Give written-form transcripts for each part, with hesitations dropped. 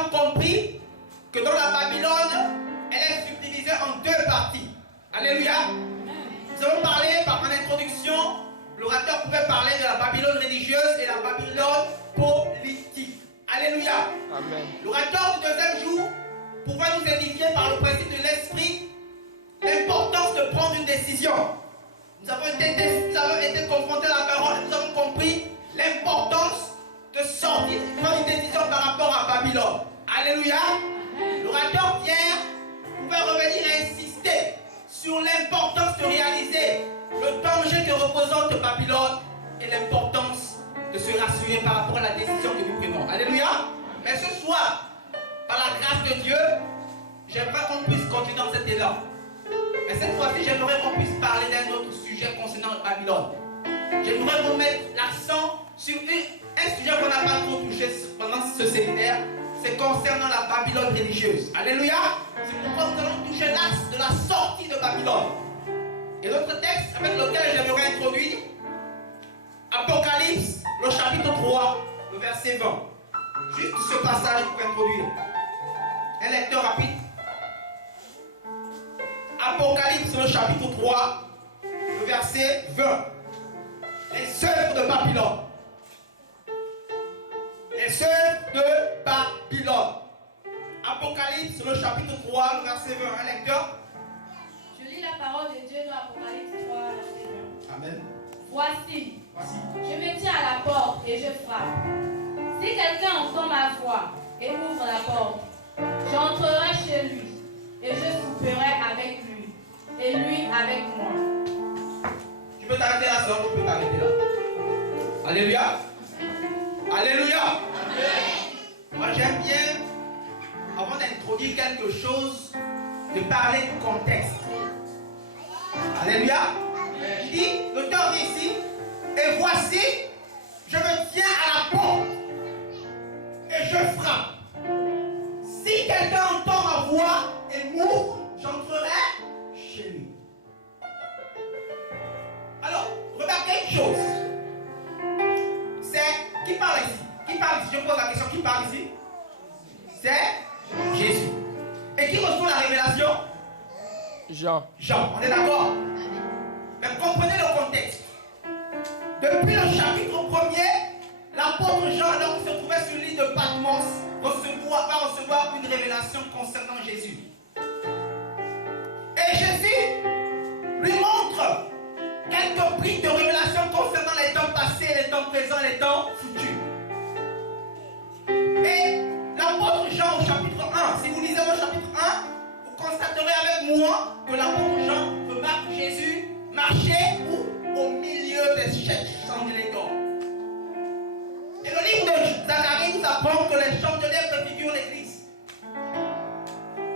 avons compris que dans la Babylone, elle est subdivisée en deux parties. Alléluia. Nous avons parlé par en introduction, l'orateur pouvait parler de la Babylone religieuse et la Babylone politique. Alléluia. Amen. L'orateur du deuxième jour pouvait nous indiquer par le principe de l'esprit l'importance de prendre une décision. Nous avons été confrontés à la parole et nous avons compris l'importance de sortir, de prendre une décision par rapport à Babylone. Alléluia. L'orateur Pierre pouvait revenir et insister sur l'importance de réaliser le danger que représente Babylone et l'importance de se rassurer par rapport à la décision que nous prenons. Alléluia. Mais ce soir, par la grâce de Dieu, j'aimerais qu'on puisse continuer dans cet élan. Mais cette fois-ci, j'aimerais qu'on puisse parler d'un autre sujet concernant Babylone. J'aimerais vous mettre l'accent sur un sujet qu'on n'a pas trop touché pendant ce séminaire. C'est concernant la Babylone religieuse. Alléluia. C'est pourquoi nous allons toucher l'axe de la sortie de Babylone. Et notre texte avec lequel j'aimerais introduire, Apocalypse, le chapitre 3, le verset 20. Juste ce passage pour introduire. Un lecteur rapide. Apocalypse, le chapitre 3, le verset 20. Les œuvres de Babylone. Les œuvres de Babylone. Apocalypse, le chapitre 3, le verset 20. Un lecteur. Je lis la parole de Dieu dans Apocalypse 3, verset 20. Amen. Voici, je me tiens à la porte et je frappe. Si quelqu'un entend ma voix et ouvre la porte, j'entrerai chez lui et je souperai avec lui et lui avec moi. Tu peux t'arrêter là, soeur, tu peux t'arrêter là. Alléluia. Alléluia. Amen. Moi j'aime bien, avant d'introduire quelque chose, de parler du contexte. Alléluia. Il dit, l'auteur dit ici, et voici, je me tiens à la porte et je frappe. Si quelqu'un entend ma voix et m'ouvre, j'entrerai chez lui. Alors, remarquez une chose. C'est qui parle ici? Qui parle ici? Je pose la question, qui parle ici? C'est Jésus. Et qui reçoit la révélation? Jean. Jean, on est d'accord? Mais comprenez le contexte. Depuis le chapitre 1er, l'apôtre Jean, alors qu'il se trouvait sur l'île de Patmos, va recevoir une révélation concernant Jésus. Et Jésus lui montre quelques briques de révélation concernant les temps passés, les temps présents, les temps futurs. Et l'apôtre Jean au chapitre 1, si vous lisez le chapitre 1, vous constaterez avec moi que l'apôtre Jean remarque Jésus marcher au milieu des chandeliers d'or. Et le livre de Zacharie nous apprend que les chandeliers préfigurent l'église.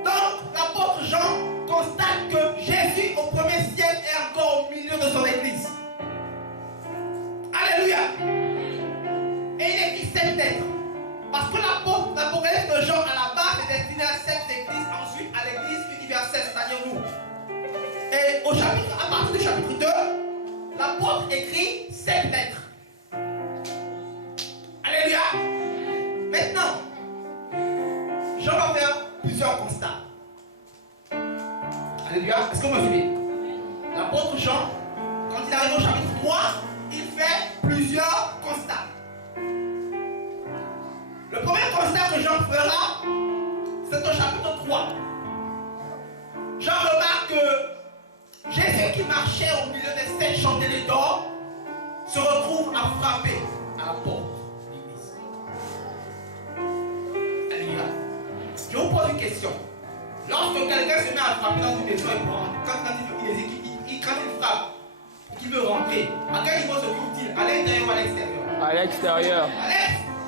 Donc l'apôtre Jean constate que Jésus au premier siècle est encore au milieu de son église. Alléluia. Et il est dit 7 lettres. Parce que l'Apocalypse de Jean à la base est destiné à 7 églises, ensuite à l'église universelle, c'est-à-dire nous. Et à partir du chapitre 2, l'apôtre écrit 7 lettres. Alléluia. Maintenant, Jean va faire plusieurs constats. Alléluia. Est-ce que vous me suivez? L'apôtre Jean, quand il arrive au chapitre 3, il fait plusieurs constats. Le premier constat que Jean fera, c'est au chapitre 3. Jean remarque que Jésus qui marchait au milieu des 7 chandeliers d'or se retrouve à frapper à la porte de l'église. Alléluia. Je vous pose une question. Lorsque quelqu'un se met à frapper dans une maison, quand il frappe, qu'il veut rentrer, à quel niveau se trouve-t-il? À l'intérieur ou à l'extérieur? À l'extérieur.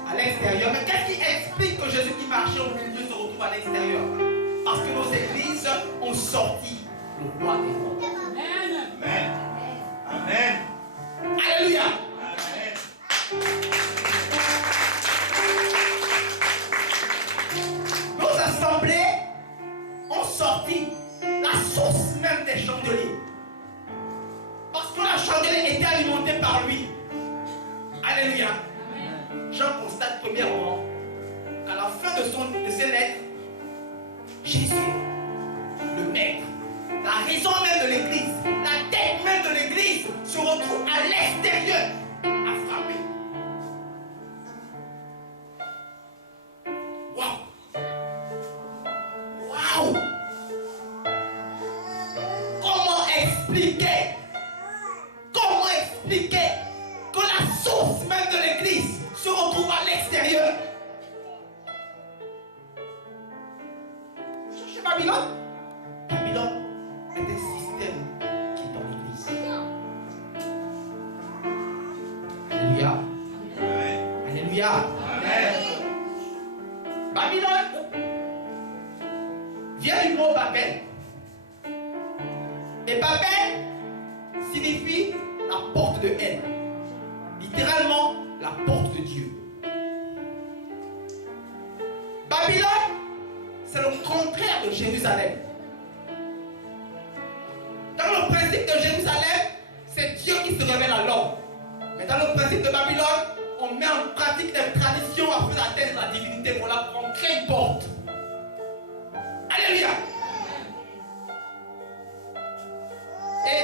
À l'extérieur. Mais qu'est-ce qui explique que Jésus qui marchait au milieu se retrouve à l'extérieur? Parce que nos églises ont sorti le roi des rois. Amen. Amen. Alléluia. Amen. Nos assemblées ont sorti la source même des chandeliers. Parce que la chandelier était alimentée par lui. Alléluia. Jean constate premièrement qu'à la fin de Jésus, le maître, la raison même de l'église, la tête même de l'église, se retrouve à l'extérieur à frapper. Waouh! Waouh! Comment expliquer que la source même de l'église se retrouve à l'extérieur? Vous cherchez Babylone? Babylone est un système qui est dans l'église. Alléluia. Alléluia. Babylone vient du mot Babel. Et Babel signifie la porte de haine. Littéralement, la porte de Dieu. Babylone, c'est le contraire de Jérusalem. Dans le principe de Jérusalem, c'est Dieu qui se révèle à l'homme. Mais dans le principe de Babylone, on met en pratique des traditions afin d'atteindre la divinité. On crée une porte. Alléluia. Et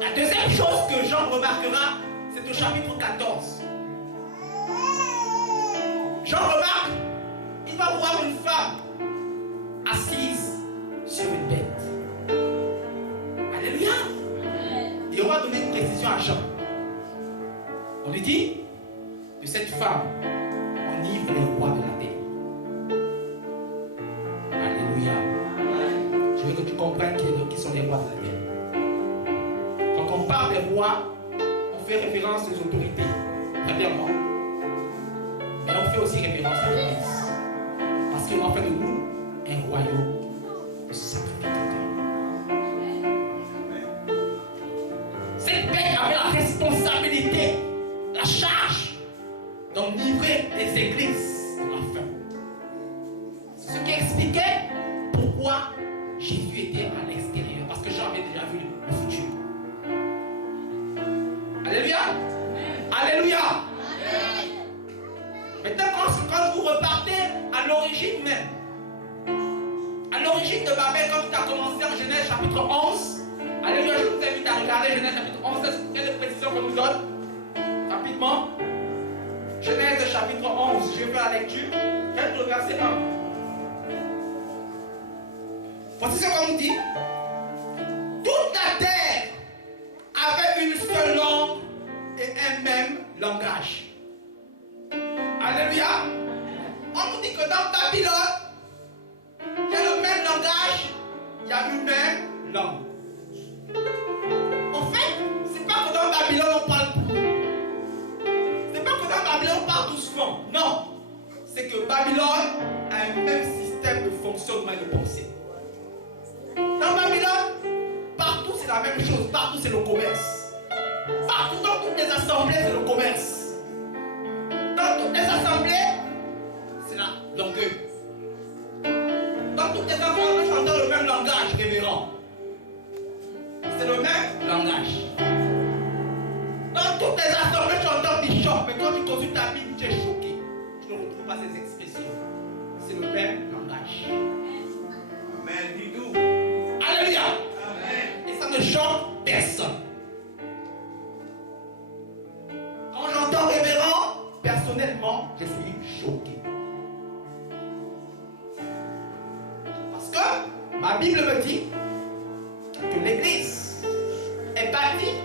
la deuxième chose que Jean remarquera, c'est au chapitre 14. Jean remarque, il va voir une femme assise sur une bête. Alléluia. Et on va donner une précision à Jean. On lui dit, de cette femme, enivre les rois de la terre. Alléluia. Je veux que tu comprennes qui sont les rois de la terre. Quand on parle des rois, on fait référence aux autorités, premièrement. Mais on fait aussi référence à l'Église. Parce qu'on fait de nous un royaume de sacrificateurs. Cette bête avait la responsabilité, la charge d'enivrer les églises de la fin. C'est ce qui expliquait pourquoi Jésus était à l'extérieur. Parce que Jean avait déjà vu le futur. Alléluia. Alléluia. Maintenant, quand vous repartez à l'origine même, à l'origine de Babel, quand tu as commencé en Genèse chapitre 11, alléluia, je vous invite à regarder Genèse chapitre 11, quelle précision qu'on nous donne rapidement. Genèse chapitre 11, je vais faire la lecture, faites le verset 1. Voici ce qu'on nous dit. Toute la terre avait une seule langue et un même langage. Alléluia. On nous dit que dans Babylone, il y a le même langage, il y a une même langue. En fait, c'est pas que dans Babylone on parle beaucoup. C'est pas que dans Babylone on parle doucement. Non. C'est que Babylone a un même système de fonctionnement et de pensée. Dans Babylone, partout c'est la même chose. Partout c'est le commerce. Partout dans toutes les assemblées c'est le commerce. Dans toutes les assemblées, c'est la longueur. Dans toutes les assemblées, j'entends le même langage, révérend. C'est le même langage. Dans toutes les assemblées, tu entends bishop, mais quand tu consultes ta Bible, tu es choqué. Tu ne retrouves pas ces expressions. C'est le même langage. Amen. Dis-nous. Alléluia. Amen. Et ça ne choque personne. Quand j'entends révérend, personnellement, je suis choqué. Parce que ma Bible me dit que l'Église est bâtie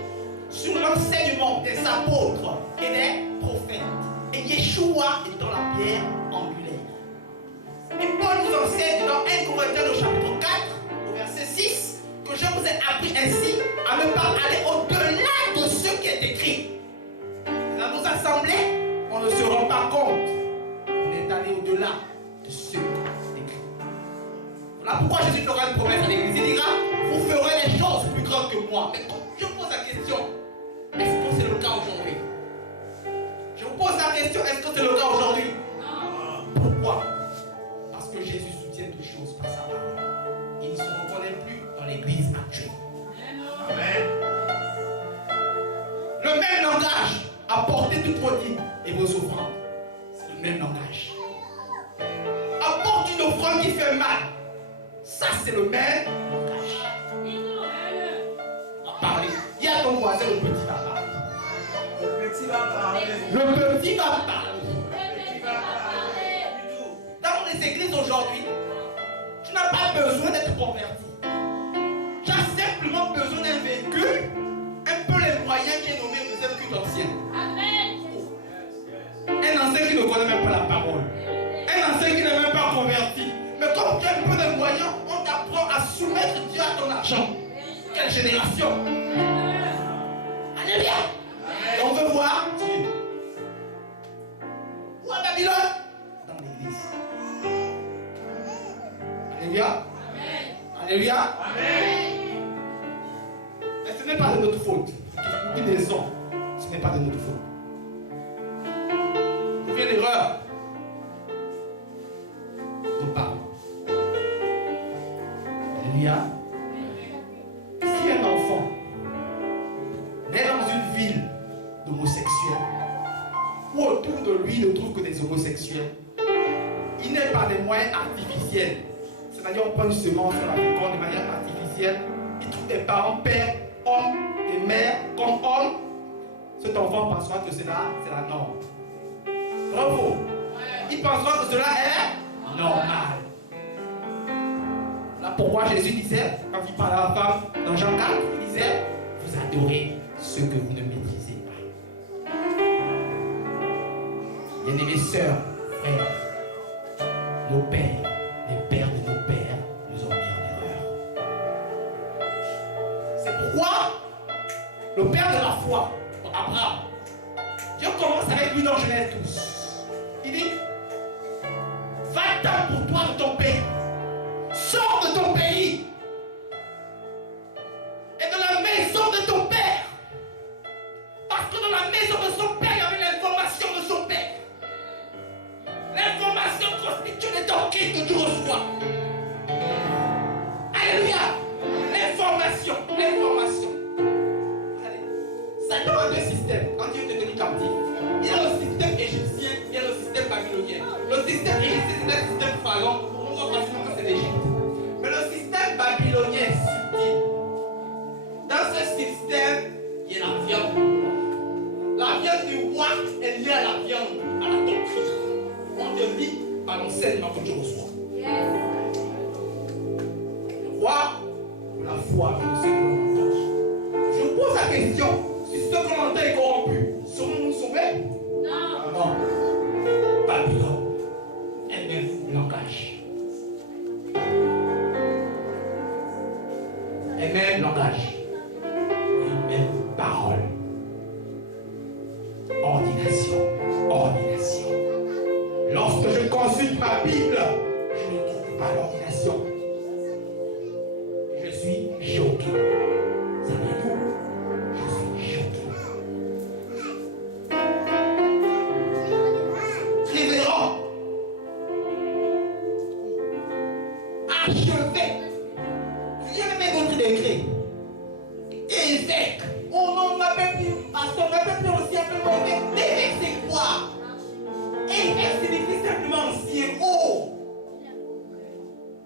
sur l'enseignement des apôtres et des prophètes. Et Yeshua étant la pierre angulaire. Et Paul nous enseigne dans 1 Corinthiens au chapitre 4, au verset 6, que je vous ai appris ainsi à ne pas aller au-delà de ce qui est écrit. Dans nos assemblées, on ne se rend pas compte. On est allé au-delà de ce qui est écrit. Voilà pourquoi Jésus fera une promesse à l'Église. Il dira, vous ferez des choses plus grandes que moi. Mais quand je pose la question, est-ce que c'est le cas aujourd'hui? Je vous pose la question, est-ce que c'est le cas aujourd'hui? Pourquoi? Parce que Jésus soutient toutes choses par sa parole. Il ne se reconnaît plus dans l'Église actuelle. Amen. Le même langage. Apportez toutes vos dîmes et vos offrandes. C'est le même langage. Apporte une offrande qui fait mal. Ça, c'est le même langage. Parler. Dis à ton voisin, le petit va parler. Le petit va parler. Le petit va parler. Dans les églises aujourd'hui, tu n'as pas besoin d'être converti. Tu as simplement besoin d'un véhicule, un peu les moyens qui est nommé le deuxième culte ancien. Un ancien qui ne connaît même pas la parole. Un ancien qui n'est même pas converti. Mais comme tu as un peu de moyens, on t'apprend à soumettre Dieu à ton argent. Quelle génération! Alléluia! Et on veut voir Dieu. Où à Babylone? Dans l'église. Alléluia! Alléluia! Mais ce n'est pas de notre faute. Nous disons, ce n'est pas de notre faute. Vous faites l'erreur. Nos parents. Alléluia. Si un enfant naît dans une ville d'homosexuels, ou autour de lui ne trouve que des homosexuels, il n'est pas des moyens artificiels. C'est-à-dire on prend une semence, on la féconde de manière artificielle, il trouve des parents, pères, hommes et mères comme hommes. Cet enfant pensera que cela, c'est la norme. Bravo. Il pensera que cela est normal. Là pourquoi Jésus disait, quand il parlait à la femme dans Jean 4, il disait, vous adorez ce que vous ne maîtrisez pas. Bien-aimés sœurs, frères, nos pères, les pères de nos pères nous ont mis en erreur. C'est pourquoi le père de la foi, Abraham, Dieu commence avec lui dans Genèse 12. Il dit, va-t'en pour toi de ton pays. Sors de ton pays et de la maison de ton père. Parce que dans la maison de son père, il y avait l'information de son père. L'information constitue les doctrines que tu reçois. Alléluia. L'information. Satan a deux systèmes quand Dieu te tenir captif. Il y a le système égyptien, il y a le système babylonien. Le système égyptien, c'est un système pharaon. On voit facilement que c'est l'Égypte. Mais le système babylonien est subtil. Dans ce système, il y a la viande du roi. La viande du roi est liée à la viande, à la doctrine. On te vit par l'enseignement que tu reçois. Le roi, pour la foi, je ne sais pas. Je pose la question, si ce commentaire est corrompu, serons-nous sauvés? Non. Babylone, un même langage. Un même langage. Une même parole. Ordination. Lorsque je consulte ma Bible, je ne trouve pas l'ordination. Je suis choqué. Savez-vous? Je suis choqué. Révérend. Archevêque. Rien n'est d'autre décret. Évêque. Oh non, on m'appelle plus. Pasteur, on m'appelle plus aussi simplement évêque. Évêque, c'est quoi? Évêque signifie simplement ancien. Oh!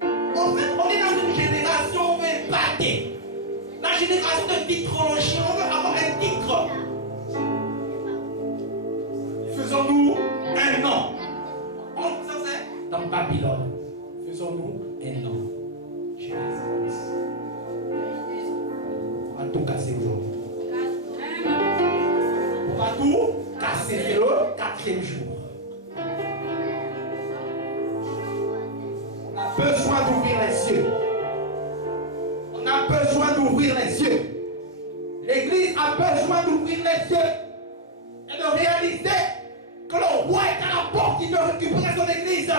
En fait, on est dans une génération où on veut épater. La génération de titrologie, on veut avoir un titre. Faisons-nous un nom. On ça c'est dans Babylone. Faisons-nous un nom. Jésus. On va tout casser aujourd'hui. On va tout casser. C'est le 4e jour. On a besoin d'ouvrir les cieux. On a besoin d'ouvrir les cieux. L'église a besoin d'ouvrir les cieux et de réaliser que le roi est à la porte, il veut récupérer son église.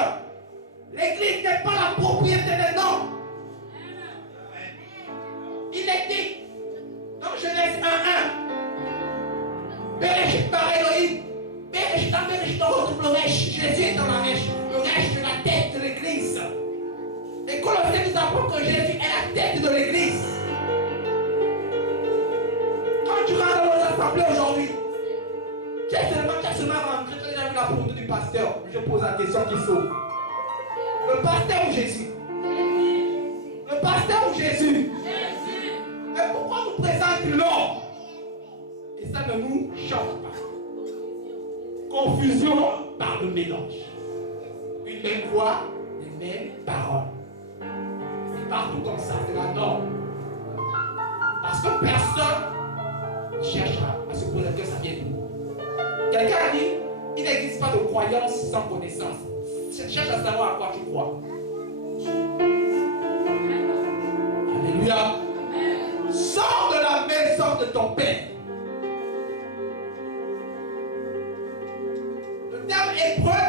L'église n'est pas la propriété des hommes. Il est dit dans Genèse 1:1. Bereshit bara Elohim. Bereshit retrouve le rèche. Jésus est dans la rèche. Le rèche de la tête de l'église. Et Colossiens nous apprend que Jésus est la tête de l'église. Quand tu rentres dans nos assemblées aujourd'hui, tu as seulement rentré, tu as déjà vu la photo du pasteur. Je pose la question qui sauve. Le pasteur ou Jésus? Le pasteur ou Jésus? Mais pourquoi nous présente l'homme? Et ça ne nous choque pas. Confusion par le mélange. Une même voix, les mêmes paroles. C'est partout comme ça, c'est la norme. Parce que personne ne cherche à se poser la question, ça vient d'où? Quelqu'un a dit, il n'existe pas de croyance sans connaissance. Cherche à savoir à quoi tu crois. Alléluia. Sors de la maison de ton père. Le terme hébreu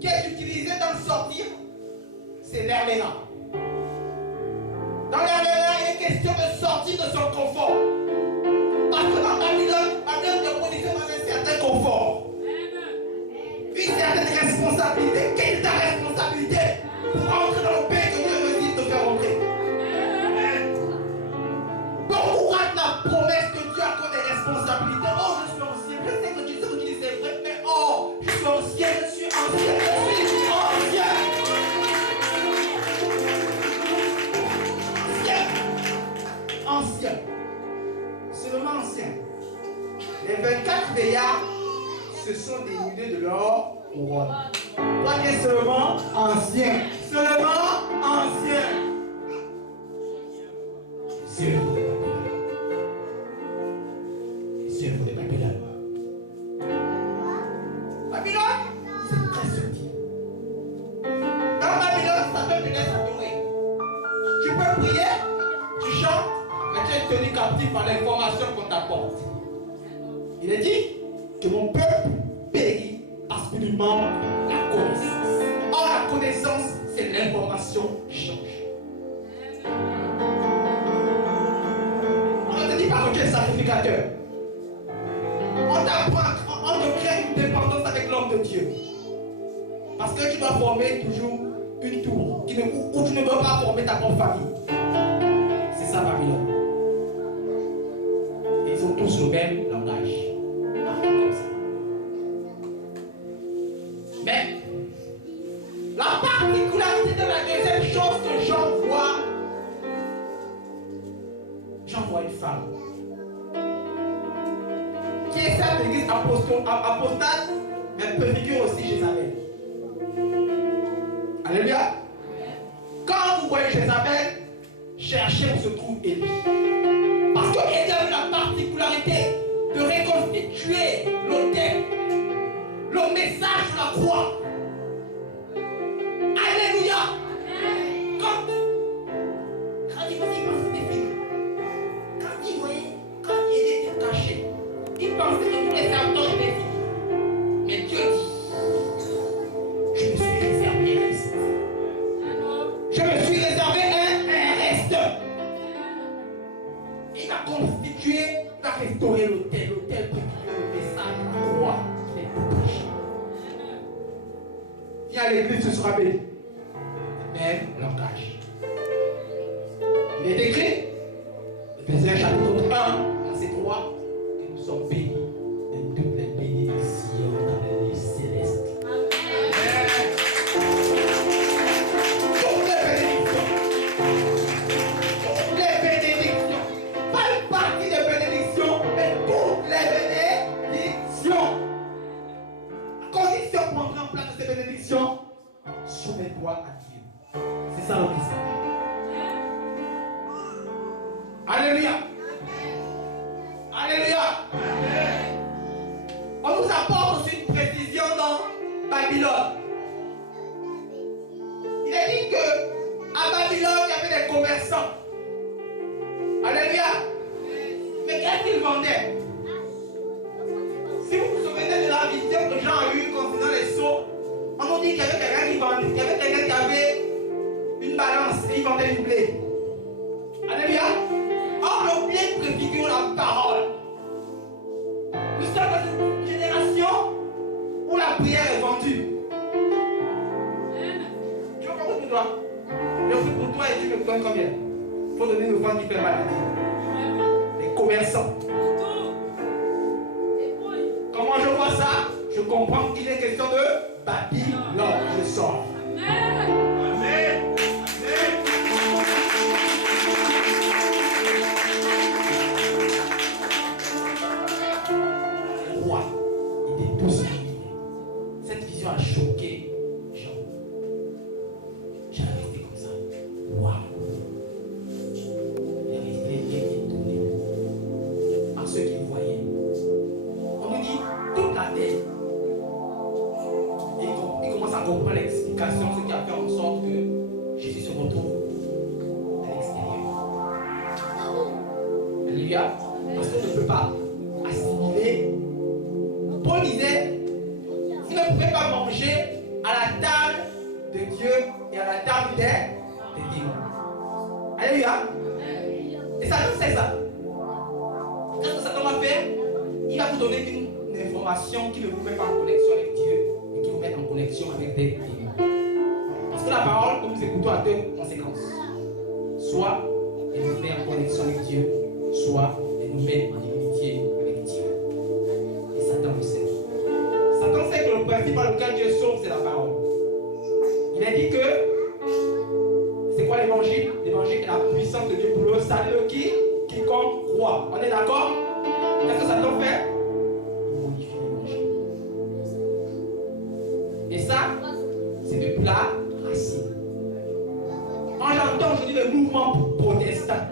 qui est utilisé dans le sortir, c'est l'herména. Dans l'herména, il est question de sortir de son confort. Parce que dans Babylone, Babylone te produisait dans un certain confort. Une certaine responsabilité. Quelle est ta responsabilité pour entrer dans le pays que Dieu me dit de faire entrer? Beaucoup ratent la promesse que Dieu a comme des responsabilités. Oh, je suis ancien. Je sais que tu sais que tu dis c'est vrai, mais oh, je suis ancien, je suis ancien, je suis ancien. Ancien. Seulement ancien. Les 24 veillards, ce sont des milliers de leur couronne. Toi qui es seulement ancien. Seulement ancien. C'est œuvre de Babylone. C'est œuvre de Babylone. Babylone, c'est très subtil. Dans Babylone, ça peut peut-être s'adorer. Tu peux prier, tu chantes, mais tu es tenu captif par l'information qu'on t'apporte. Il est dit que mon peuple périt parce qu'il lui manque la connaissance. Or, la connaissance, c'est l'information qui change. On ne te dit pas que tu es sacrificateur. On t'apprend, on te crée une dépendance avec l'homme de Dieu. Parce que tu dois former toujours une tour où tu ne veux pas former ta propre famille. C'est ça, Babylone. Ils ont tous le même langage. Comme ça. Mais la particularité de la deuxième chose que j'en vois une femme qui est cette église apostate, mais elle peut figurer aussi Jézabel. Alléluia. Quand vous voyez Jézabel, cherchez où se trouve Élie. Parce que Élie a eu la particularité de reconstituer l'autel, le message de la croix. Alléluia. Quand il voyait des films, quand il était caché, il pensait que tous les serviteurs étaient filles. Mais Dieu dit, je me suis réservé un reste. Je me suis réservé un reste. Il a constitué, il a restauré l'autel pour qu'il y ait le message de la croix qui n'est plus péché. Viens à l'église, tu seras béni. Même langage. Il est écrit, Éphésiens chapitre 1, verset 3, que nous sommes bénis de toutes les bénédictions dans les lieux célestes. Toutes les bénédictions. Pas une partie des bénédictions, mais toutes les bénédictions. À condition pour entrer en place de ces bénédictions, soumets-toi à Dieu. C'est ça le message. Alléluia. Alléluia. On nous apporte aussi une précision dans Babylone. Il est dit que à Babylone, il y avait des commerçants. Alléluia. Mais qu'est-ce qu'ils vendaient? Si vous vous souvenez de la vision que Jean a eue concernant les seaux, on nous dit qu'il y avait quelqu'un qui vendait, il y avait quelqu'un qui avait une balance et il vendait du blé. Alléluia. Or, le blé préfigure la parole. Nous sommes dans une génération où la prière est vendue. Tu veux comprendre pour toi? Je prie pour toi et tu me donnes combien? Il faut donner le vent qui fait maladie. Les commerçants. Comment je vois ça? Je comprends qu'il est question de Babylone. Je sors. choqué Jean. Jean est resté comme ça. Waouh! Il est resté étonné par ce qu'il voyait. On nous dit toute la terre. Et il commence à comprendre l'explication, ce qui a fait en sorte que Jésus se retrouve à l'extérieur. Alléluia. Parce qu'on ne peut pas assimiler. Paul disait, vous ne pouvez pas manger à la table de Dieu et à la table des démons. Alléluia. Et Satan sait ça. Qu'est-ce que Satan va faire? Il va vous donner une information qui ne vous met pas en connexion avec Dieu, mais qui vous met en connexion avec des démons. Parce que la parole que nous écoutons a deux conséquences. Soit elle nous met en connexion avec Dieu, soit elle nous met en inimitié avec Dieu. Et Satan le sait. Satan sait que le principe par lequel Dieu sauve, c'est la parole. Il a dit que c'est quoi l'évangile? L'évangile est la puissance de Dieu pour le salut de qui? Quiconque croit. On est d'accord? Qu'est-ce que Satan fait? Il modifie l'évangile. Et ça, c'est depuis la racine. Quand j'entends aujourd'hui le mouvement protestant,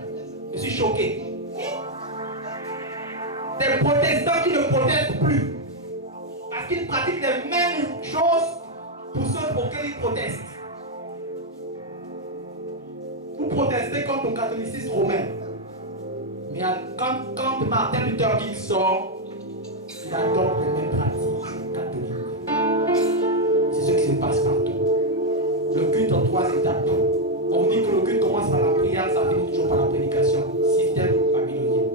je suis choqué. Des protestants qui ne protestent plus. Parce qu'ils pratiquent les mêmes choses pour ceux pour lesquels ils protestent. Vous protestez contre le catholicisme romain. Mais quand Martin Luther King sort, il adopte les mêmes pratiques catholiques. C'est ce qui se passe partout. Le culte en 3 étapes. On dit que le culte commence par la prière, ça finit toujours par la prédication. Système babylonien.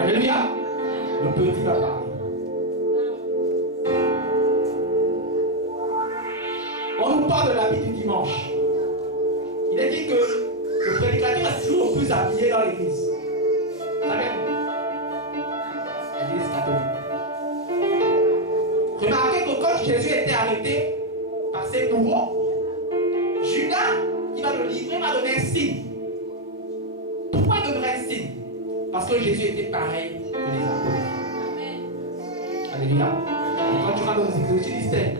Alléluia. Le petit va parler. On nous parle de l'habit du dimanche. Il est dit que le prédicateur est toujours le plus habillé dans l'église. Vous savez? L'église catholique. Remarquez que quand Jésus était arrêté par ses bourreaux, Judas, qui va le livrer, va donner un signe. Pourquoi il donnerait un signe? Parce que Jésus était pareil que les apôtres. Alléluia. Quand tu vas dans les églises, tu distingues.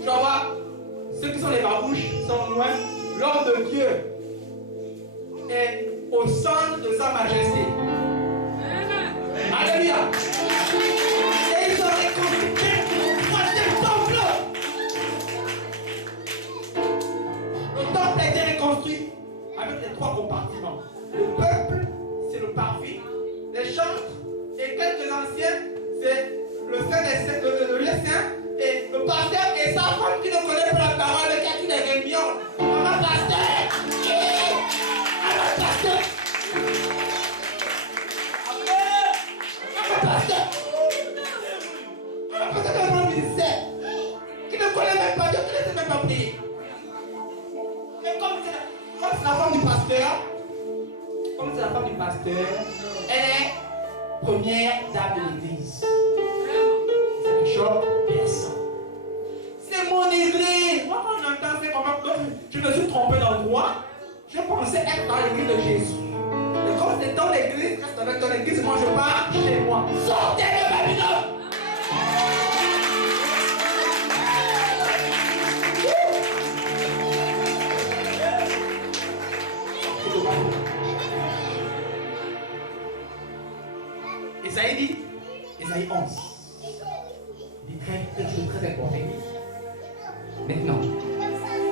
Tu vas voir, ceux qui sont les babouches sont loin. L'homme de Dieu est au centre de sa majesté. Alléluia. Et ils ont reconstruit le troisième temple. Le temple a été reconstruit avec les 3 compartiments. Le peuple, c'est le parvis, les chantres et quelques anciens, c'est le saint des saints, le saint et le pasteur et sa femme qui ne connaît pas la parole, qui a tous les réunions. Maman pasteur! Maman pasteur! Maman pasteur! Maman pasteur dans le ministère, qui ne connaît même pas Dieu, qui ne sait même pas prier. Mais comme c'est la femme du pasteur, elle est première dame de l'église. C'est une chose personne. C'est mon église. Moi, quand j'entends ces commentaires, je me suis trompé d'endroit. Je pensais être dans l'église de Jésus. Et comme c'est dans l'église, reste avec ton église, moi je pars chez moi. Sortez de Babylone! Esaïe dit, Esaïe 11, il dit quelque chose de très important. Maintenant,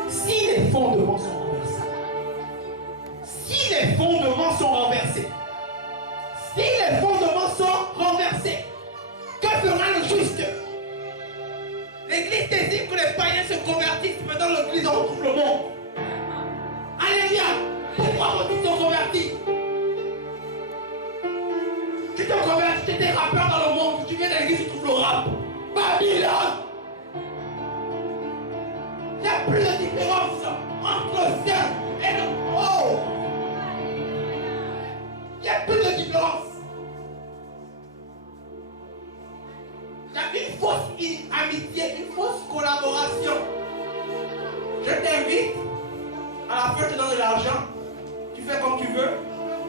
si les fondements sont renversés, que fera le juste? L'église désire que les païens se convertissent, mais dans l'église on retrouve le monde. Alléluia. Pourquoi vous sont convertis? Tu te convertis, tu étais rappeur dans le monde, tu viens de l'église, tu trouves le rap. Babylone! Il n'y a plus de différence entre le ciel et le haut. Il n'y a plus de différence. Il y a une fausse amitié, une fausse collaboration. Je t'invite, à la fin, je te donne de l'argent, tu fais comme tu veux,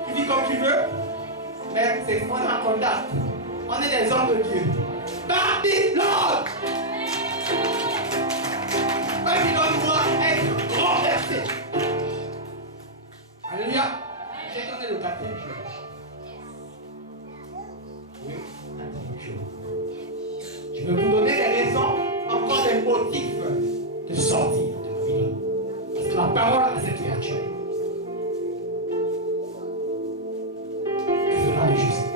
tu vis comme tu veux, mais c'est ce qu'on a en contact. On est des hommes de Dieu. Babylone! parole à cette créature. Que fera le juste?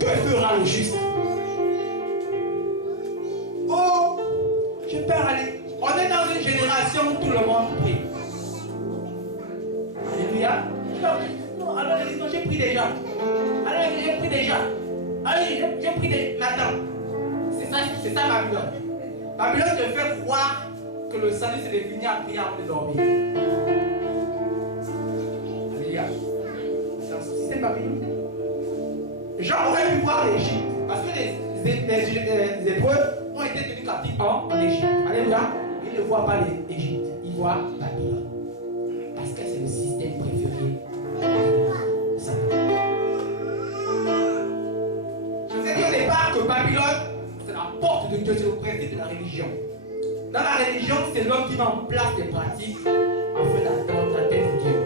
Que fera le juste? Oh, je peux aller. On est dans une génération où tout le monde prie. Alléluia. Non, alors non, j'ai pris déjà. Alors j'ai pris déjà. Allez, j'ai pris déjà. Maintenant, c'est ça Babylone. Babylone te fait croire que le salut c'est de venir à prier avant de dormir. Alléluia. C'est Babylone. Jean aurait pu voir l'Égypte. Parce que les Hébreux ont été tenus captifs en Égypte. Alléluia. Ils ne voient pas l'Égypte. Ils voient Babylone. Parce que c'est le système préféré de Satan. Je vous ai dit au départ que Babylone, c'est la porte de Dieu, c'est le principe de la religion. Dans la religion, c'est l'homme qui met en place des pratiques afin d'atteindre la tête de Dieu.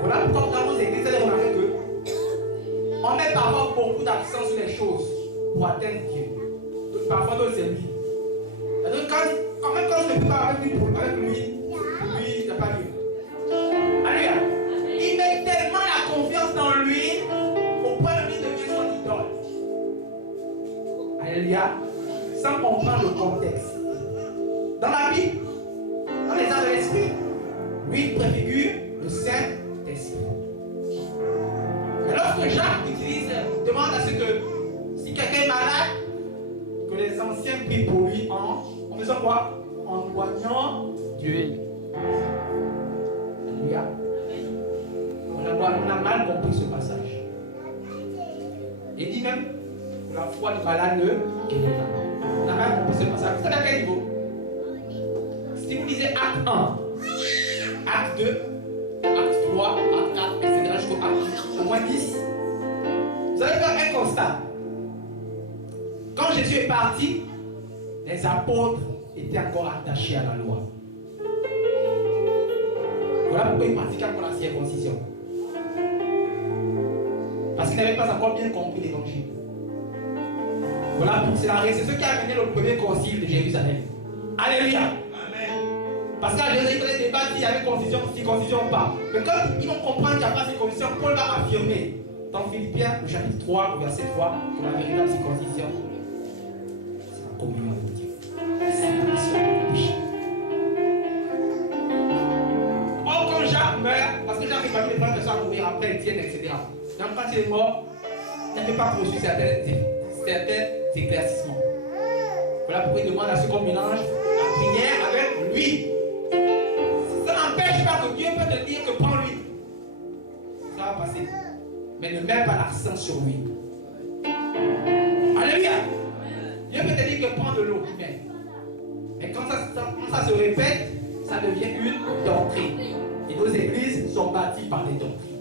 Voilà pourquoi dans nos églises, vous allez remarquer que on met parfois beaucoup d'accent sur les choses pour atteindre Dieu. Donc, parfois, dans c'est lui. Donc, quand je ne peux pas avec lui, il n'a pas Dieu. Alléluia. Il met tellement la confiance dans lui au point où il devient son idole. Alléluia. Sans comprendre le contexte. Dans la Bible, dans les arts de l'esprit, lui préfigure le Saint-Esprit. Mais lorsque Jacques demande à ce que si quelqu'un est malade, que les anciens prient pour lui en faisant quoi? En loignant Dieu. Alléluia. On a mal compris ce passage. Il dit même que la foi du malade ne guérit pas. On a mal compris ce passage. Vous savez à quel niveau? Si vous lisez acte 1, acte 2, acte 3, acte 4, etc. jusqu'au acte au moins 10, vous allez faire un constat. Quand Jésus est parti, les apôtres étaient encore attachés à la loi. Voilà pourquoi ils pratiquaient encore la circoncision. Parce qu'ils n'avaient pas encore bien compris l'évangile. Voilà, c'est ce qui a amené le premier concile de Jérusalem. Alléluia. Amen. Parce qu'à Jérusalem, il y a des débats s'il y avait circoncision ou pas. Mais quand ils vont comprendre qu'il n'y a pas de circoncision, Paul va affirmer dans Philippiens, le chapitre 3, verset 3, que la véritable circoncision, c'est la communion avec Dieu. C'est la mission du péché. Or, quand Jacques meurt, parce que Jacques est parmi les frères de sang à mourir après Étienne, etc. Donc, quand il est mort, il n'avait pas reçu certains éclaircissements. Voilà pourquoi il demande à ce qu'on mélange la prière avec lui. Ça n'empêche pas que Dieu peut te dire que prends-lui. Ça va passer. Mais ne mets pas l'accent sur lui. Alléluia. Dieu peut te dire que prends de l'eau. Mais quand ça se répète, ça devient une doctrine. Et nos églises sont bâties par des doctrines.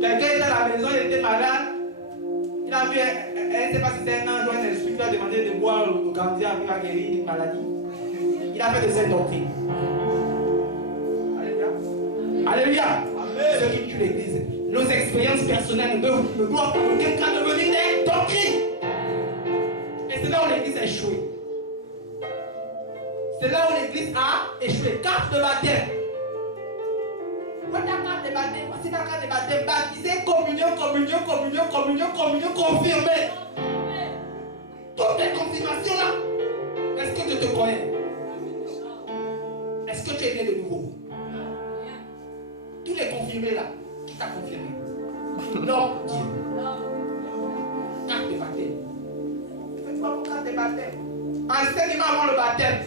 Quelqu'un était à la maison, il était malade. Il a vu, elle ne sait pas si c'était un ange ou un esprit qui lui a demandé de boire le gandhi après la guérir d'une maladie. Il a fait de cette doctrine. Alléluia. Alléluia. Ceux qui tuent l'église. Nos expériences personnelles ne doivent en aucun cas devenir des doctrines. Et c'est là où l'église a échoué. C'est là où l'église a échoué. Carte de baptême. Quand ta carte de baptême, voici ta carte de baptême, baptisé, communion, confirmé. Toutes les confirmations là, est-ce que je te connais? Est-ce que tu es né de nouveau? Tous les confirmés là, qui t'a confirmé? Non, Dieu. Carte de baptême. Faites-moi vos cartes de baptême. Enseignement avant le baptême.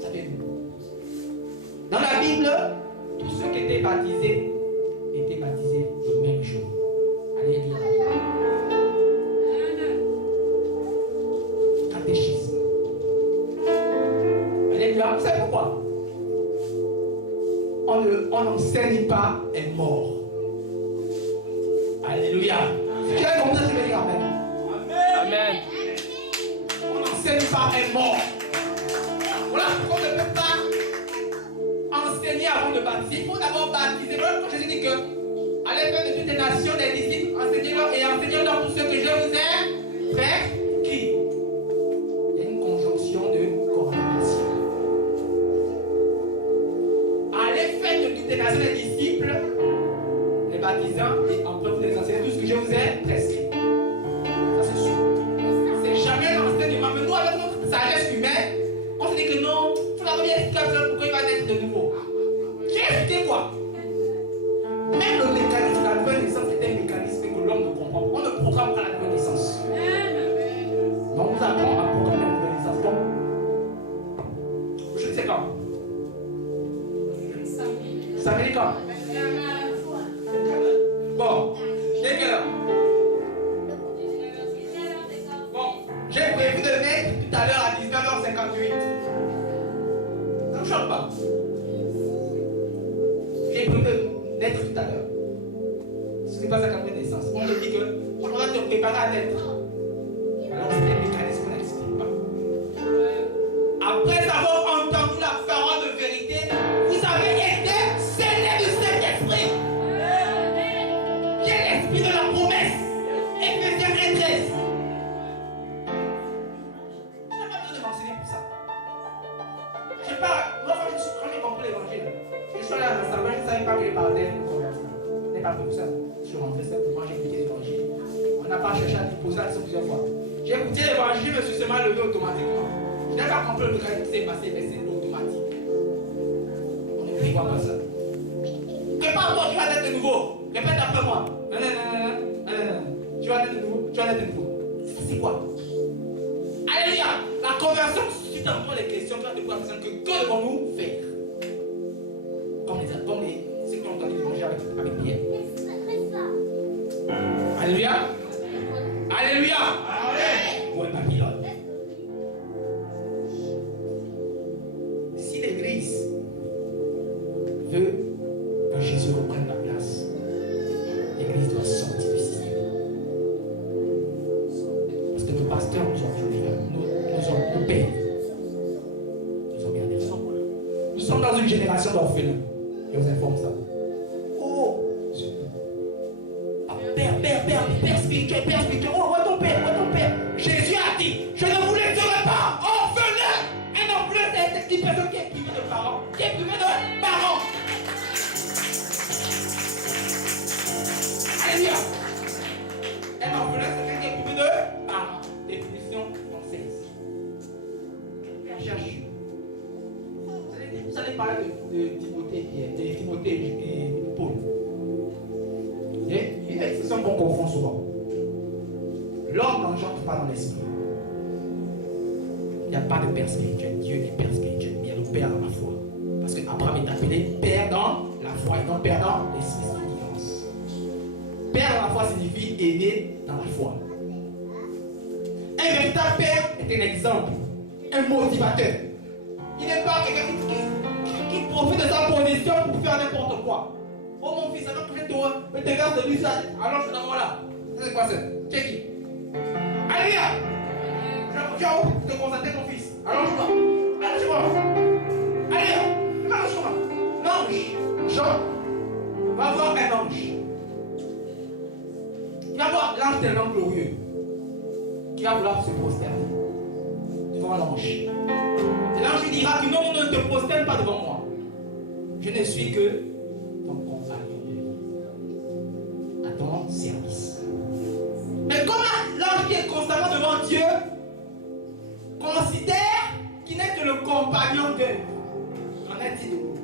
Ça fait nous. Dans la Bible, tous ceux qui étaient baptisés le même jour. Allez lire la Bible. Catéchisme. Alléluia. Vous savez pourquoi? On n'enseigne pas un mort. Alléluia. Si tu as compris, je vais dire Amen. Amen. On n'enseigne pas un mort. Voilà pourquoi on ne peut pas enseigner avant de baptiser. Il faut d'abord baptiser. Quand Jésus dit que allez Allez faire de toutes les nations des disciples, enseignez-leur et enseignez-leur tout ce que je vous ai prescrit. Il y a une conjonction de coordination. Allez faire de toutes les nations des disciples, les baptisants et après vous les enseignez tout ce que je vous ai prescrit. Ça c'est sûr. C'est jamais l'enseignement. Mais nous, avec notre sagesse humaine, on se dit que non, il faut la première explication pourquoi il va naître de nouveau. J'ai expliqué quoi? Même le mécanisme de la nouvelle naissance est un mécanisme que l'homme ne comprend pas. On ne programme pas la nouvelle naissance. Donc nous apprend à programmer la nouvelle naissance. Donc, je ne sais quand. Ça veut dire quand? Bon, j'ai quelle heure? Bon, j'ai prévu de mettre tout à l'heure à 19h58. Ça ne me choque pas. J'ai prévu de naître tout à l'heure. Ce n'est pas ça qu'après naissance. On te dit qu'on va te préparer à naître. Alors c'est un mécanisme qu'on n'explique pas. Après avoir entendu la parole de vérité, vous avez été scellés du Saint-Esprit. Qui est l'esprit de la promesse. Éphésiens 1:13. Je n'ai pas besoin de m'enseigner pour ça. Je sais pas, moi quand j'ai compris l'évangile, je suis allé à l'assemblée, je ne savais pas que les partenaires me convertir. Ce n'est pas pour ça. Je suis rentré simplement, j'ai écouté l'évangile. On n'a pas cherché à lui poser la question plusieurs fois. J'ai écouté l'évangile, je me suis seulement levé automatiquement. Je n'ai pas compris le mécanisme qui s'est passé, mais c'est automatique. On ne prévoit pas ça. Prépare-toi, tu vas naître de nouveau. Répète après moi. Tu vas naître de nouveau. Tu vas naître de nouveau. Ça c'est quoi? Alléluia. La conversion suscite encore les questions. Tu vas te poser la question que devons-nous faire? Comme ceux qui ont entendu l'évangile avec Pierre. Alléluia. Alléluia. Amen. Ouais, Babylone. Si l'Église veut que Jésus reprenne la place, l'Église doit sortir du système. Parce que nos pasteurs nous ont nos pères nous ont gardés. Nous sommes dans une génération d'orphelins. Je vous informe ça. Oh! Père spirituel, Père spirituel. Oh, où est ton Père? Où est ton Père? Jésus a dit, je ne vous laisserai pas orphelin. Un orphelin, c'est une personne qui est privée de parents. Qui est privée de parents. Alléluia. Un orphelin, c'est quelqu'un qui est privé de parents. Définition française. Cherche. Vous allez parler de Timothée et Paul. Une expression qu'on confond souvent. L'homme n'engendre pas dans l'esprit. Il n'y a pas de père spirituel. Dieu est père spirituel. Il y a le père dans la foi. Parce que Abraham est appelé père dans la foi et non père dans l'esprit de différence. Père dans la foi signifie aîné dans la foi. Un véritable père est un exemple, un motivateur. Il n'est pas quelqu'un qui profite de sa position pour faire n'importe quoi. Oh mon fils, alors que je te regarde de lui, ça, allonge dans moi là. C'est quoi ça? Check it. Alléluia. Tu as où te concentrer mon fils? Allonge-toi. Allonge-moi. Alléluia. Allonge-moi. L'ange, Jean, va voir un ange. Il va voir l'ange d'un homme glorieux qui va vouloir se prosterner devant l'ange. Et l'ange lui dira que non, ne te prosterne pas devant moi. Je ne suis que ton compagnon de vie, à ton service. Mais comment l'ange qui est constamment devant Dieu considère qu'il n'est que le compagnon de vie? En est-il de nous?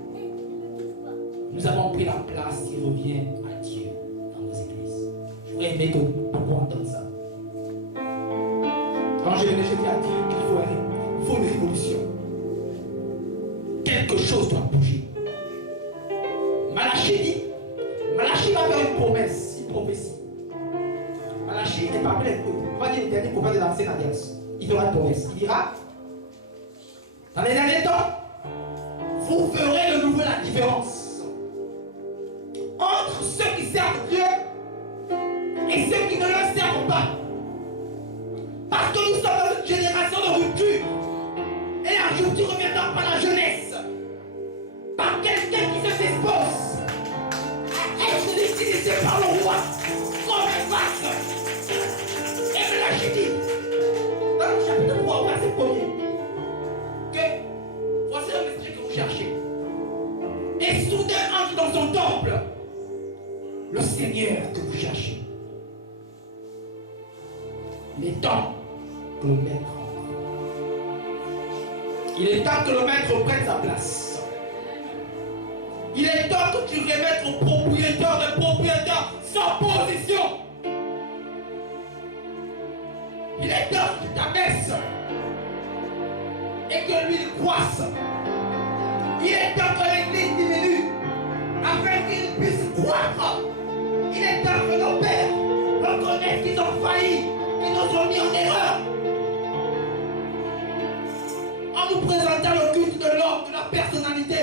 Nous avons pris la place qui revient à Dieu dans nos églises. J'aurais aimé que beaucoup entendent ça. Quand je dis à Dieu qu'il faut une révolution. Quelque chose doit bouger. Malachie dit, Malachie va faire une promesse, une prophétie. Malachie est parmi les derniers prophètes de l'Ancienne Alliance. Il fera une promesse. Il dira, dans les derniers temps, vous ferez de nouveau la différence entre ceux qui servent Dieu et ceux qui ne le servent pas. Parce que nous sommes dans une génération de rupture. Et la rupture reviendra par la jeunesse. Par quelqu'un qui se dispose à être utilisé par Seigneur que vous cherchez. Il est temps que le maître entre. Il est temps que le maître prenne sa place. Il est temps que tu remettes au propriétaire de propriétaire sans position. Il est temps que tu t'abaisses et que lui croisse. Il est temps que l'église diminue afin qu'il puisse croître. Il est temps que nos pères reconnaissent qu'ils ont failli, qu'ils nous ont mis en erreur. En nous présentant le culte de l'homme, de la personnalité.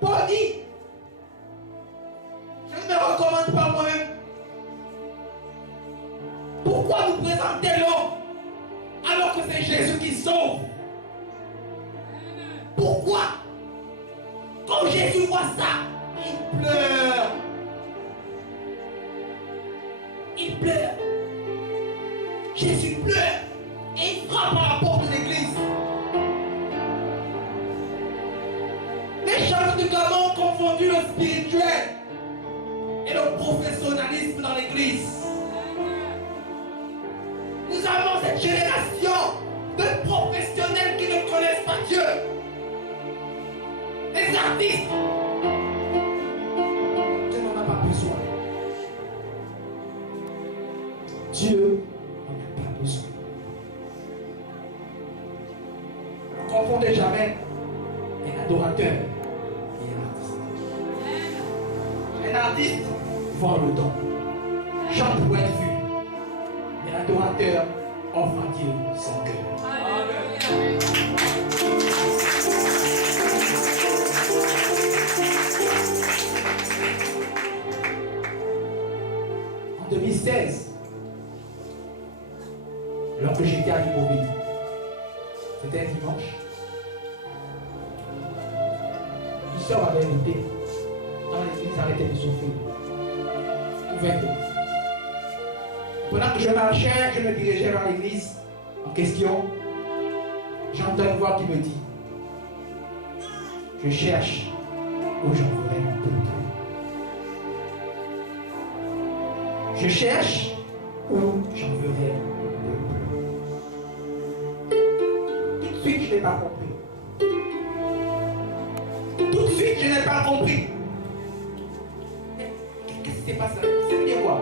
Paul dit, je ne me recommande pas moi-même. Pourquoi vous présentez l'homme alors que c'est Jésus qui sauve? Pourquoi? Quand Jésus voit ça, il pleure. Il pleure. Jésus pleure et il frappe à la porte de l'église. Les chefs de Gabon ont confondu le spirituel et le professionnalisme dans l'église. Nous avons cette génération de professionnels qui ne connaissent pas Dieu. Les artistes. Dieu n'en a pas besoin. Dieu n'en a pas besoin. Ne confondez jamais un adorateur et un artiste. Un artiste vend le don. Chante pour être vu. Mais l'adorateur offre à Dieu son cœur. Amen. En 2016, lorsque j'étais à Libreville, c'était un dimanche, une soeur m'avait invité dans l'église, arrêtait de souffrir. Ouverte. Pendant que je marchais, je me dirigeais vers l'église en question. J'entends une voix qui me dit, je cherche où j'enverrai mon peuple. Je cherche où j'enverrai mon peuple. Tout de suite, je n'ai pas compris. Tout de suite, je n'ai pas compris. Mais qu'est-ce qui s'est passé? C'est bien quoi?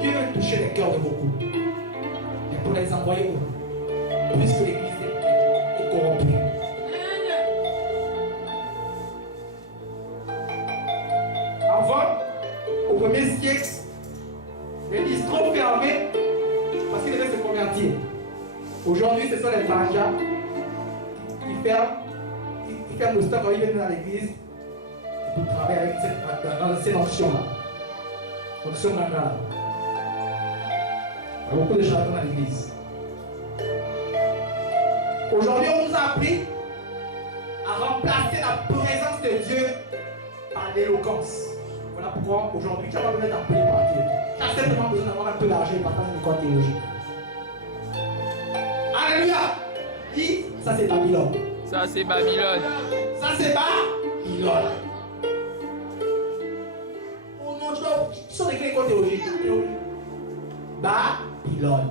Dieu veut toucher les cœurs de beaucoup. Mais pour les envoyer où? Puisque l'église est corrompue. Avant, au 1er siècle, les bistrots fermés parce qu'ils devaient se convertir. Aujourd'hui, ce sont les paras qui ferment le stock quand ils viennent dans l'église pour travailler avec cette onction-là. Onction-là. Il y a beaucoup de charlatans dans l'église. Aujourd'hui, on nous a appris à remplacer la présence de Dieu par l'éloquence. Voilà pourquoi aujourd'hui, tu n'as pas besoin d'appeler par Dieu. Tu as simplement besoin d'avoir un peu d'argent et partager une école théologique. Alléluia! Dis, ça c'est Babylone. Ça c'est Babylone. Ça c'est Babylone. Oh non, tu sors de quelle école théologique? Babylone.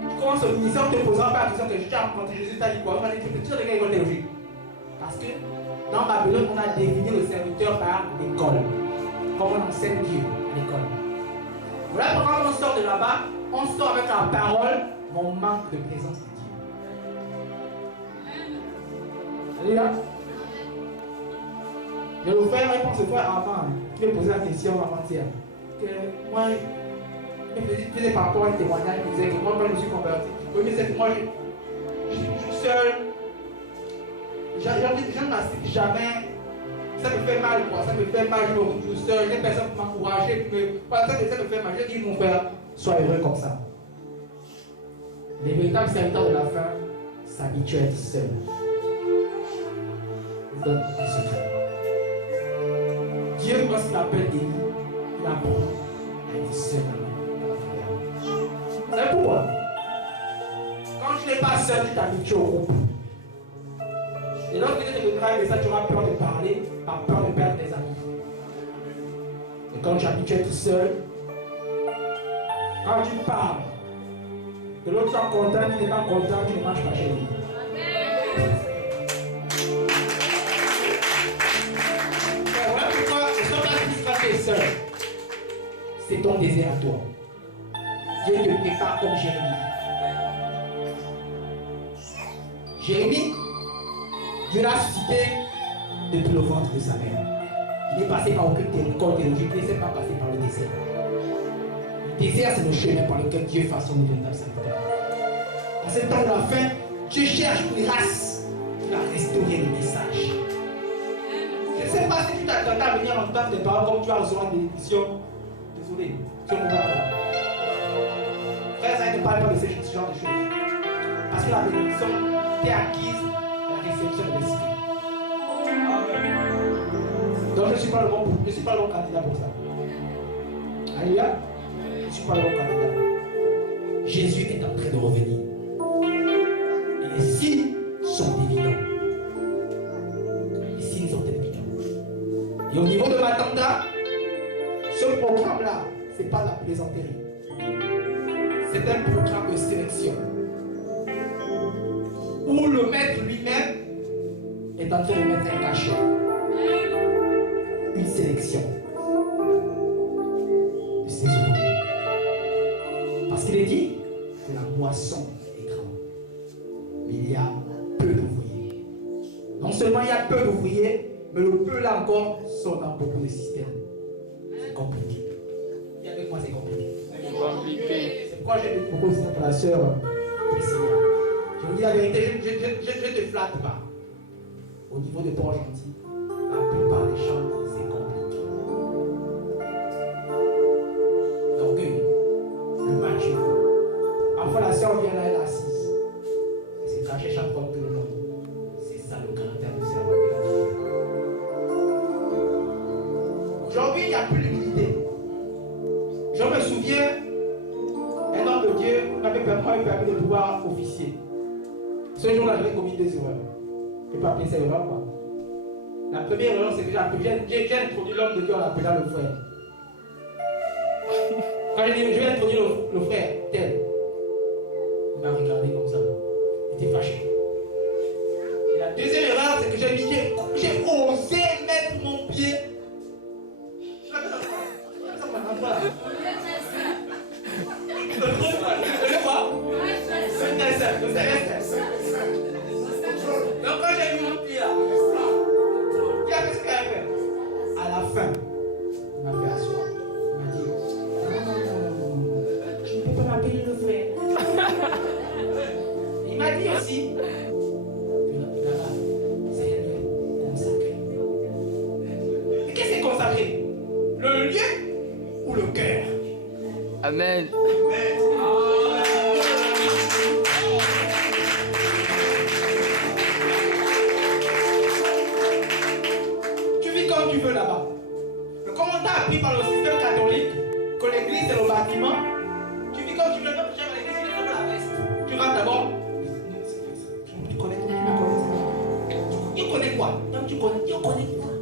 Tu commences au ministère en te posant pas la question que tu as rencontré Jésus, t'a dit quoi? Tu sors de quelle école théologique? Parce que dans Babylone, on a défini le serviteur par l'école. Comme on enseigne Dieu à l'école. Voilà pourquoi on sort de là-bas, on sort avec la parole, mais on manque de présence de Dieu. Alléluia. Je vais vous faire réponse ce fois avant. Je vais poser la question avant-hier. Que moi, je faisais par rapport à un témoignage qui disait que moi, quand je me suis converti, je me disais que moi, je suis seul. Je ne m'assiste jamais. Ça me fait mal, quoi. Ça me fait mal, je me retrouve tout seul. J'ai personne pour m'encourager. Ça me fait mal. J'ai dit, mon frère, sois heureux comme ça. Les véritables serviteurs de la fin s'habituent à être seuls. Ils donnent un secret. Dieu, lorsqu'il appelle Élie, il apprend à être seul dans la prière. Vous savez pourquoi? Quand tu n'es pas seul, tu t'habitues au groupe. Et lorsque tu te donneras un message, tu auras peur de parler, par peur de perdre tes amis. Et quand tu es tout seul, quand tu parles, que l'autre soit content, tu n'es pas content, tu ne marches pas chez lui. Voilà pourquoi ne sois pas triste quand tu es seul. C'est ton désir à toi. Dieu te prépare comme Jérémie. Jérémie, Dieu l'a suscité depuis le ventre de sa mère. Il n'est passé par aucune école théologique, il ne s'est pas passé par le désert. Le désert, c'est le chemin par lequel Dieu façonne le véritable serviteur. En ce temps de la fin, Dieu cherche une grâce qui va restaurer le message. Je ne sais pas si tu t'attendais à venir entendre des paroles comme tu vas recevoir des éditions. Désolé, tu ne vas pas. Frère, ça ne parle pas de ce genre de choses. Parce que la bénédiction t'est acquise à la réception de l'esprit. Donc je ne suis pas le bon candidat pour ça. Alléluia. Je ne suis pas le bon candidat. Jésus est en train de revenir. Et les signes sont évidents. Les signes sont évidents. Et au niveau de Matanda, ce programme-là, ce n'est pas la plaisanterie. C'est un programme de sélection. Où le maître lui-même est en train de mettre un cachet. Une sélection de ses ouvriers. Parce qu'il est dit que la moisson est grande, mais il y a peu d'ouvriers. Non seulement il y a peu d'ouvriers, mais le peu là encore sont dans beaucoup de systèmes. C'est compliqué. Et avec moi c'est compliqué. C'est pourquoi j'ai des propositions pour la sœur Priscilla. Je vous dis la vérité, je ne te flatte pas. Au niveau de Port-Gentil, la plupart des gens, c'est compliqué. L'orgueil, le match est fou. Parfois la sœur vient là, elle est assise. Elle se cache, chante comme tout le monde. C'est ça le caractère du servant de la vie. Aujourd'hui, il n'y a plus d'humilité. Je me souviens, un homme de Dieu m'avait permis de pouvoir officier. Ce jour-là, j'avais commis 2 erreurs. Je ne peux pas appeler ça erreur, quoi. La première erreur, c'est que j'ai introduit l'homme de Dieu en l'appelant le frère. Quand j'ai dit, je vais introduire le frère, tel. Il m'a regardé comme ça. Il était fâché. Et la deuxième erreur, c'est que j'ai osé mettre mon pied. Donc quand j'ai mis mon pied là, qu'est-ce qu'il a fait? À la fin, il m'a fait asseoir. Il m'a dit, non, je ne peux pas m'appeler le frère. Il m'a dit aussi, c'est un lieu consacré. Et qu'est-ce que c'est consacré? Le lieu ou le cœur? Amen. Tu vis comme tu veux là-bas. Le commandant a appris par le système catholique que l'église c'est le bâtiment. Tu vis comme tu veux, comme tu veux l'église, tu veux la veste. Tu rentres d'abord. Tu connais quoi? Tu connais quoi? Tu connais quoi?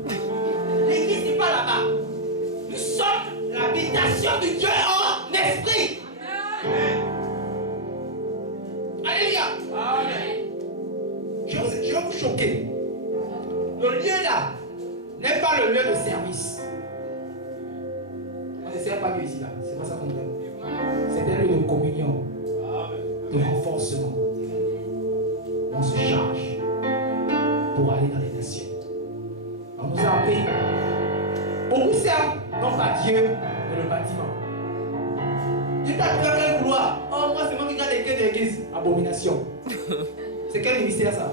L'église n'est pas là-bas. Nous sommes l'habitation de Dieu en esprit. Alléluia. Amen. Je vais vous choquer. Le lieu là n'est pas le lieu de service. On ne sert pas Dieu ici là. C'est pas ça qu'on veut. C'est un lieu de communion, de renforcement. On se charge pour aller dans les nations. On nous a appris. On vous sert non pas Dieu, mais le bâtiment. Tu t'as pris quel couloir? Oh, moi c'est moi qui garde les clés de l'église. Abomination. C'est quel ministère ça?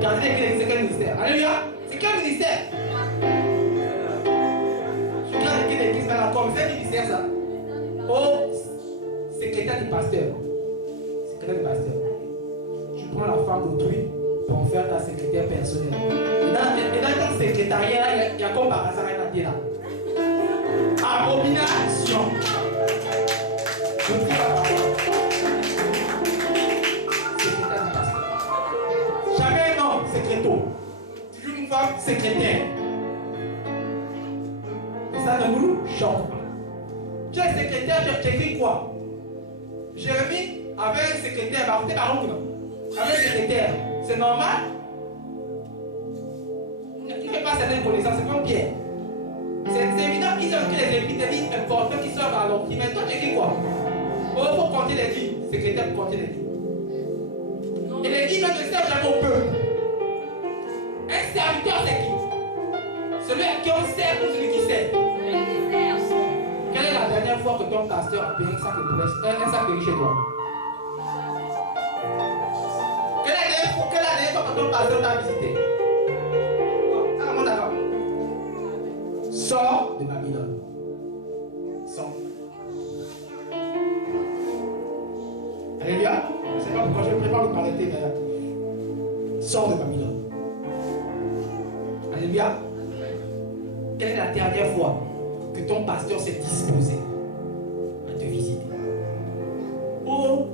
Garder les clés de l'église, c'est quel ministère? Alléluia. C'est quel ministère? Tu gardes les clés de l'église, mais la commissaire du ministère ça? Oh, secrétaire du pasteur. Secrétaire du pasteur. Tu prends la femme d'autrui pour en faire ta secrétaire personnelle. Et dans ton secrétariat, il y a comme par hasard un là. Abomination. Je dis la parole. Secrétaire du pasteur. Jamais un homme secrétaire femme secrétaire. Et ça ne nous choque pas. Tu es secrétaire, tu écris quoi? Jérémie avait un secrétaire, avait un secrétaire. C'est normal? Il ne fait pas certaines connaissances, c'est comme Pierre. C'est évident qu'ils ont écrit des livres importants qui sortent à l'ordre. Mais toi, tu écris quoi? Oh, il faut compter les livres. Secrétaire pour compter les livres. Et les livres ne servent jamais au peuple. Un serviteur, c'est qui? Celui à qui on sert ou celui qui sert? Quelle est la dernière fois que ton pasteur a payé un sac de riz chez toi? Quelle est la dernière fois que ton pasteur t'a visité? Ah, d'accord. Sors de Babylone. Sors. Alléluia. Je ne sais pas pourquoi je me prépare pour m'arrêter, mais sors de Babylone. Alléluia. Quelle est la dernière fois que ton pasteur s'est disposé à te visiter? Oh,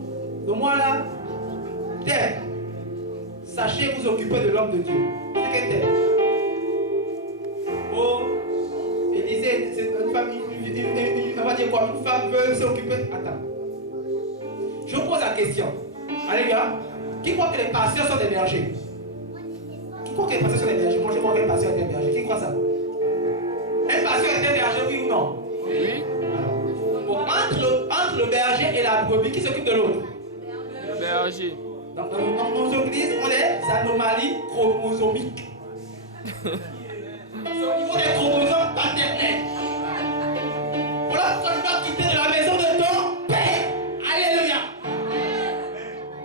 de moi là, terre. Sachez vous occuper de l'homme de Dieu. C'est quelle terre? Oh, Élisée, c'est une femme, on va dire quoi? Une femme veut s'occuper. Attends. Je vous pose la question. Alléluia. Qui croit que les pasteurs sont des bergers? Qui croit que les pasteurs sont des bergers? Moi je crois que les pasteurs sont des bergers. Qui croit ça? Un pasteur est un berger, oui ou non? Oui. Bon, entre le berger et la brebis, qui s'occupe de l'autre? Le berger. Dans nos églises, on est des anomalies chromosomiques. C'est au niveau des chromosomes paternels. Voilà pourquoi tu dois quitter de la maison de ton père. Alléluia.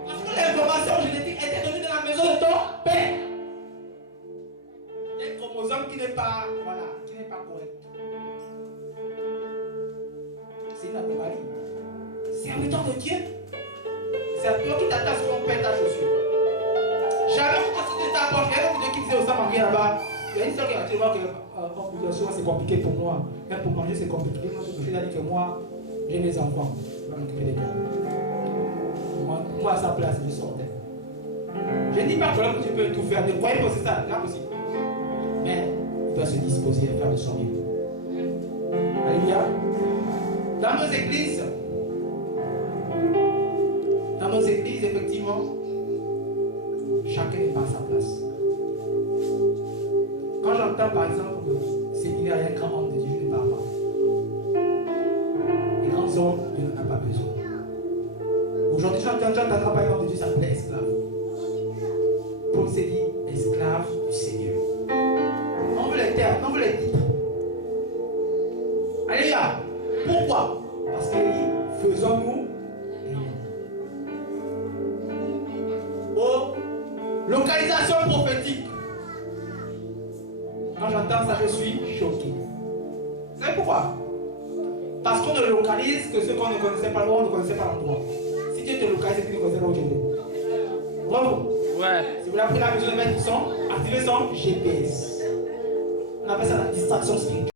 Parce que l'information génétique était donnée dans la maison de ton père. Il y a un chromosome qui n'est pas, voilà, qui n'est pas correct. C'est une anomalie. Serviteur de Dieu. C'est à toi qui t'attache ton père ta chaussure. Jamais tu t'attaches de ta poche. Il y a un qui disait au Samaria là-bas. Il y a une soeur qui a dit que souvent c'est compliqué pour moi. Même pour manger c'est compliqué. Moi je me dit que moi j'ai mes enfants. Je vais m'occuper des gars. Moi à sa place je sortais. Je ne dis pas que là tu peux tout faire. Ne croyez pas que c'est ça. Là aussi. Mais il doit se disposer à faire de son mieux. Alléluia. Dans nos églises, effectivement, chacun n'est pas à sa place. Quand j'entends par exemple que séminaire est un grand homme de Dieu, je ne parle pas. Les grands hommes, Dieu n'en a pas besoin. Aujourd'hui, j'entends pas un homme de Dieu s'appelait esclave. Paul s'est dit esclave du Seigneur. On veut les termes, on veut les titres. Alléluia. Pourquoi? Parce qu'il dit faisons-nous. Oh, localisation prophétique. Quand j'entends ça, je suis choqué. Vous savez pourquoi? Parce qu'on ne localise que ce qu'on ne connaissait pas, on ne connaissait pas l'endroit. Si Dieu te localise, c'est que tu ne connaissais pas où tu es. Bravo. Ouais. Si vous avez pris la mesure de mettre son, activez son GPS. On appelle ça la distraction spirituelle.